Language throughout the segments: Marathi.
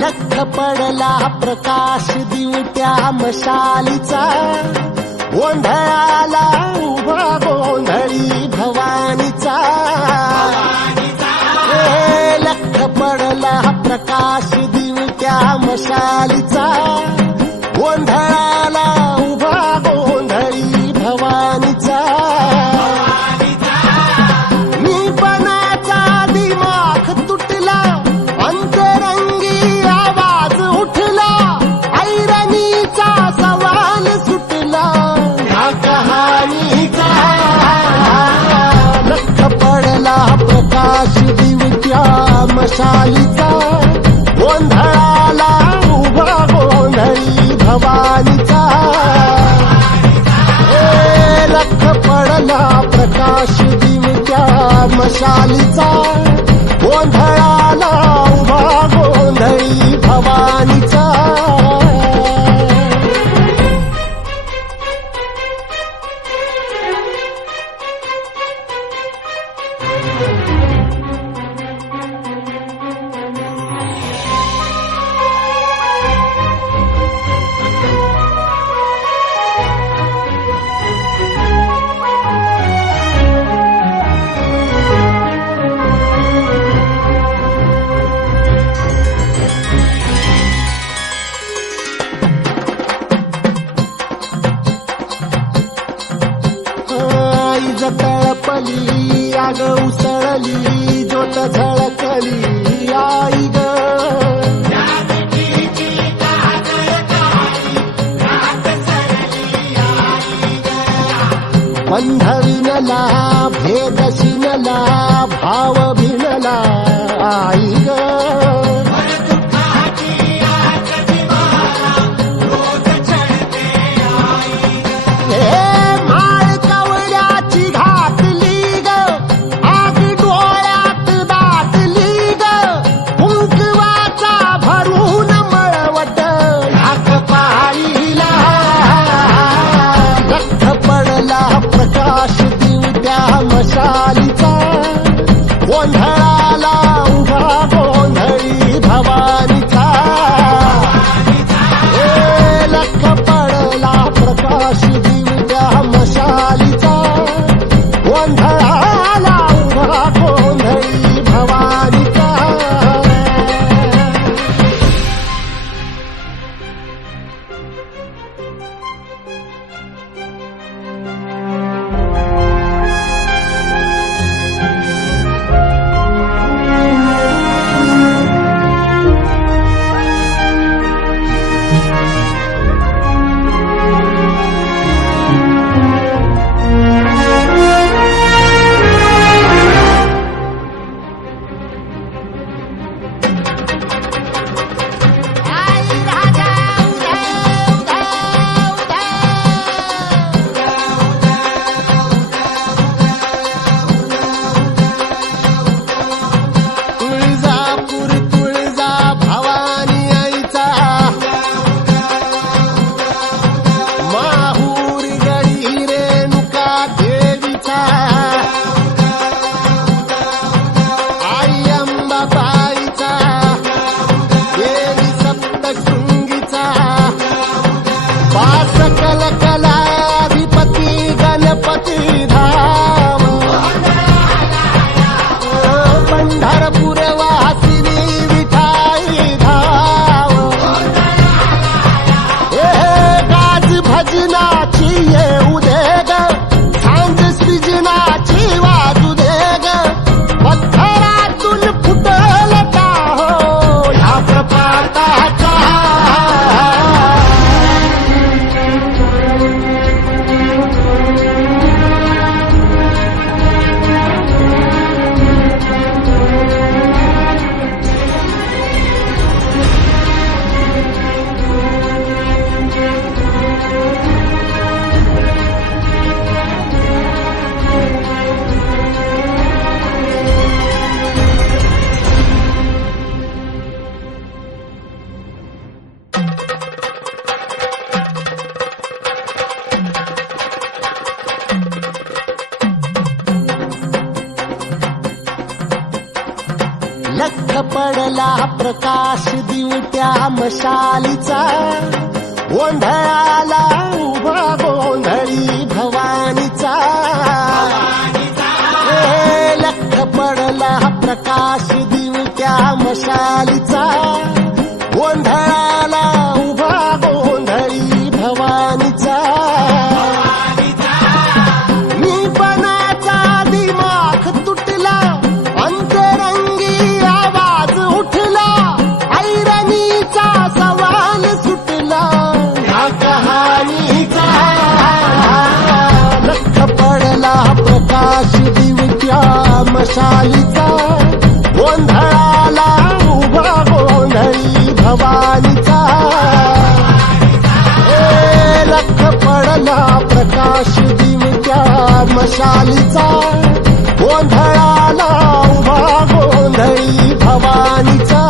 लख पडला प्रकाश दिवट्या मशालीचा, गोंधळाला उभा गोंधळी भवानीचा. लख पडला प्रकाश दिवट्या मशालीचा, गोंधळाला उभा गोंधळी भवानीचा. मी पणाचा दिमाग तुटला, अंतरंगी आवाज उठला, ऐरणीचा सवाल सुटला ह्या कहाणीचा. लख पडला प्रकाश दिवट्या मशालीचा, गोंधळाला उभा गोंधळी भवानीचा. लख पडला प्रकाश दिवट्या मशालीचा, गोंधळाला उभा गोंधळी भवानीचा. तळपली आग उसळली, ज्योत झळकली आई ग. बंध विणला भेद शिनला, भाव भिनला आई ग. प्रकाश दिवट्या मशालीचा, गोंधळाला उभा गोंधळी भवानीचा. लख पडला प्रकाश दिवट्या मशालीचा, गोंधळाला उभा गोंधळी भवानीचा. पडला प्रकाश दिवट्या मशालीचा, गोंधळाला उभा गोंधळी भवानीचा. लख पडला प्रकाश दिवट्या मशालीचा, गोंधळाला उभा गोंधळी भवानीचा. प्रकाश दिवट्या मशालीचा, गोंधळाला उभा गोंधळी भवानीचा. लख पडला प्रकाश दिवट्या मशालीचा, गोंधळाला उभा गोंधळी भवानीचा.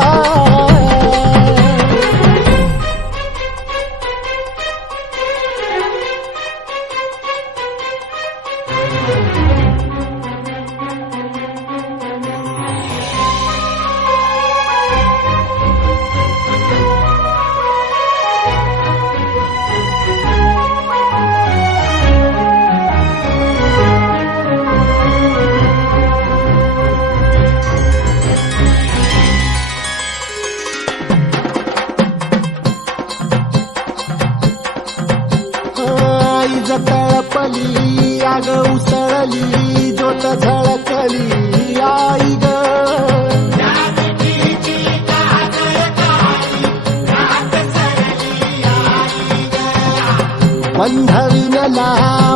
तळपली आग उसळली ज्योत झळकली आई ग. बंध विणला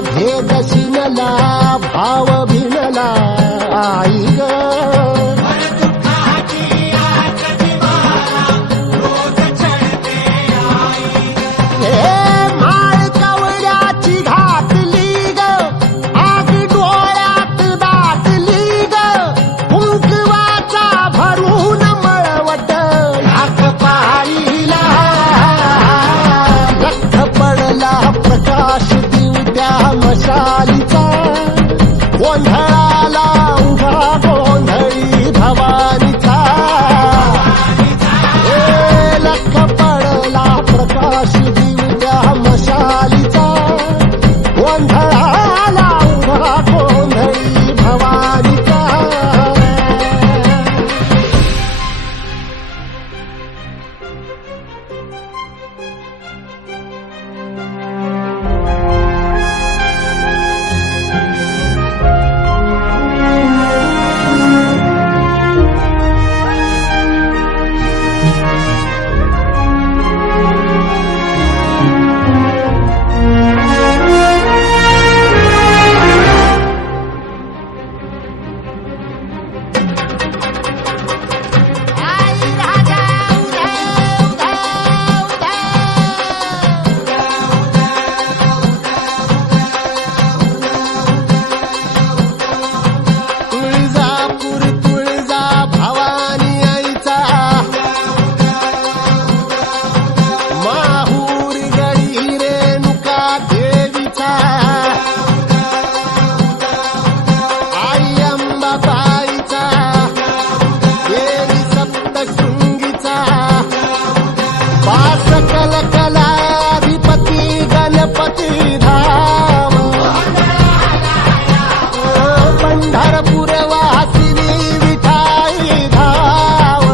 भेद शिणला भाव भिणला आई ग. प्रकाश दिवट्या मशालीचा, गोंधळाला उभा गोंधळी भवानीचा. लख पडला प्रकाश दिवट्या मशालीचा, गोंधळाला उभा गोंधळी भवानीचा. सकल कलाधिपती गणपती धाम, पंढरपूर वासिनी विठाई धाम.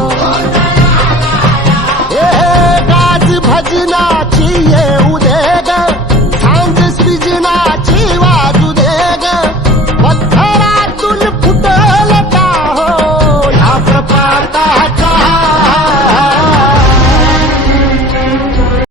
गाज भजनाची येऊ